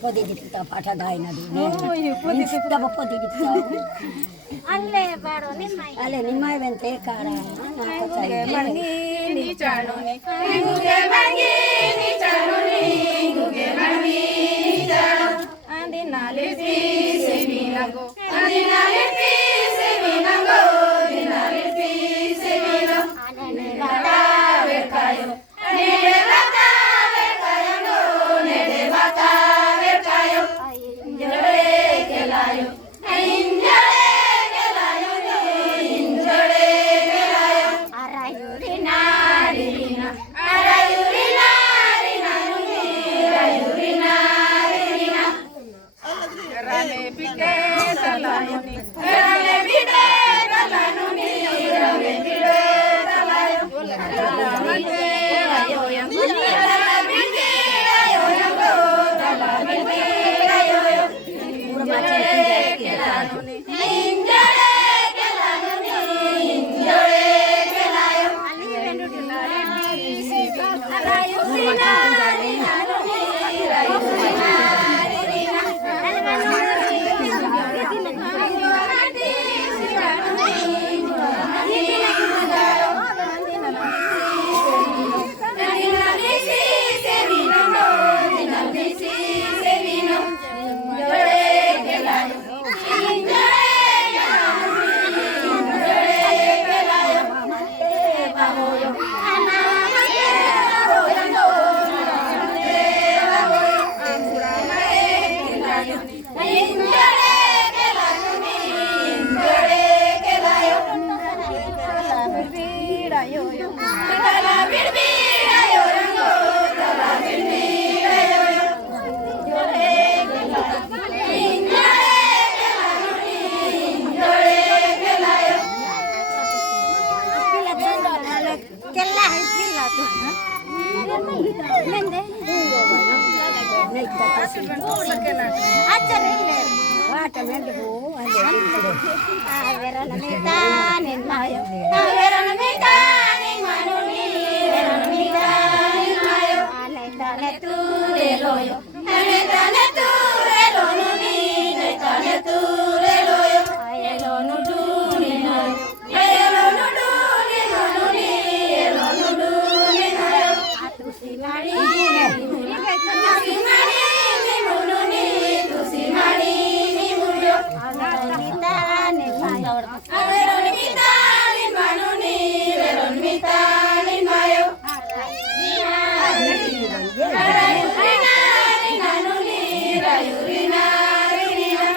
Podidita paಠ ದಾಯನ ನಿಸ್ತವ podidita ಅಲ್ಲೇ ಬಾರೋ ನಿಮ್ಮೈ ಅಲೆ ನಿಮ್ಮೈ ಬಂತೆ ಕಾರ ಮಣಗಿ ನೀ ಚಾಣೋನೆ ಗುಗೆ ಮಣಗಿ ನೀ ಚಾಣೋನೆ ಗುಗೆ ಮಣಗಿ ನೀ ಚಾಣೋ ಅಂದಿನಾಲೆ ಪೀಸೆ ಮೀನಗೋ ಅಂದಿನಾಲೆ ಪೀಸೆ ಮೀನಗೋ ದಿನಾಲೆ ಪೀಸೆ ಮೀನೋ ನೆಡೆ ಬಾತಾ ವೆರ್ಕಾಯೋ ನೆಡೆ ಬಾತಾ ವೆರ್ಕಾಯೋ ನೆಡೆ ಬಾತಾ ವೆರ್ಕಾಯೋ ಇಂಜಡೆ ಕೆಲಾಯೋ ಇಂಜಡೆ ಕೆಲಾಯೋ ಇಂಜಡೆ ಕೆಲಾಯೋ ಅರಾಯುರಿ ನಾರಿನ ಅರಾಯುರಿ ನಾರಿನ ಅರಾಯುರಿ ನಾರಿನ ರಾಮೆ ಬಿಡೆ ತಲಾಯೋ ರಾಮೆ ಬಿಡೆ ತಲಾಯೋ आयो तला बिरबी आयो रंगो तला बिरबी आयो जोड़े केला है केला तो नंदे अच्छा नहीं ले Wata mende bu, ande kiro. vera namita nin mayo vera namita nin manuni vera namita nin mayo tane tu de loyo tane tu re lonuni tane tu re loyo ay lo nu du ni ayo lo nu du ni manuni lo nu du ni ayo tu si mari tusi mari ni mununi tusi mari ni muyo namita nin mayo Veronimita ni manuni Veronimita ni mayo Rayurina ni nanuni Rayurina rinina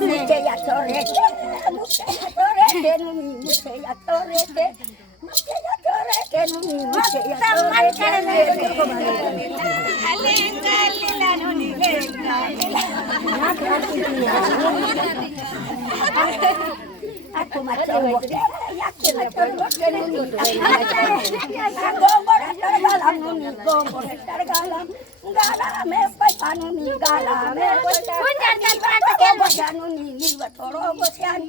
Muste ya torrete, muste ya torrete, muste ya torrete, muste ya torrete, muste ya torrete. alenga lila no ni lenga Aku macam waktu, aku macam waktu ni. Gombor tergalam ni, gombor tergalam. Galam apa ni, galam apa? punjan kan pata Gombor janu ni, ni batoro bosian.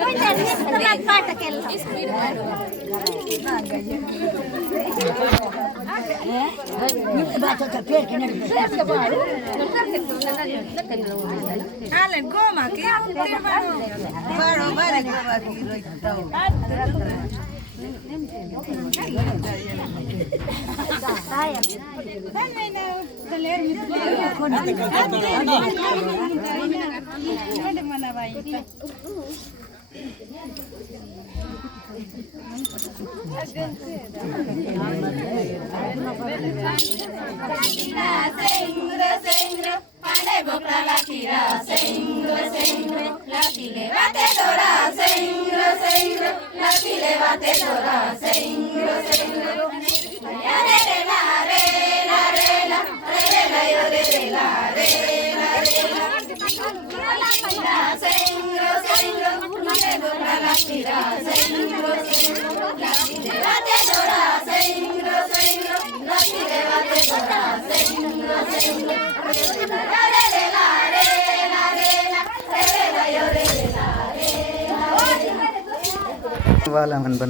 punjan kan pata kel Ni baca tapir kena. Alen goma ki baro bare goma ki roitau Sengre, pandai bokra lakira, sengre, laki levate dora, sengre, laki levate dora, sengre, ya re la, yo re la, sengre, pandai bokra lakira, sengre, laki levate dora, sengre, laki levate dora, sengre, वाला मन बना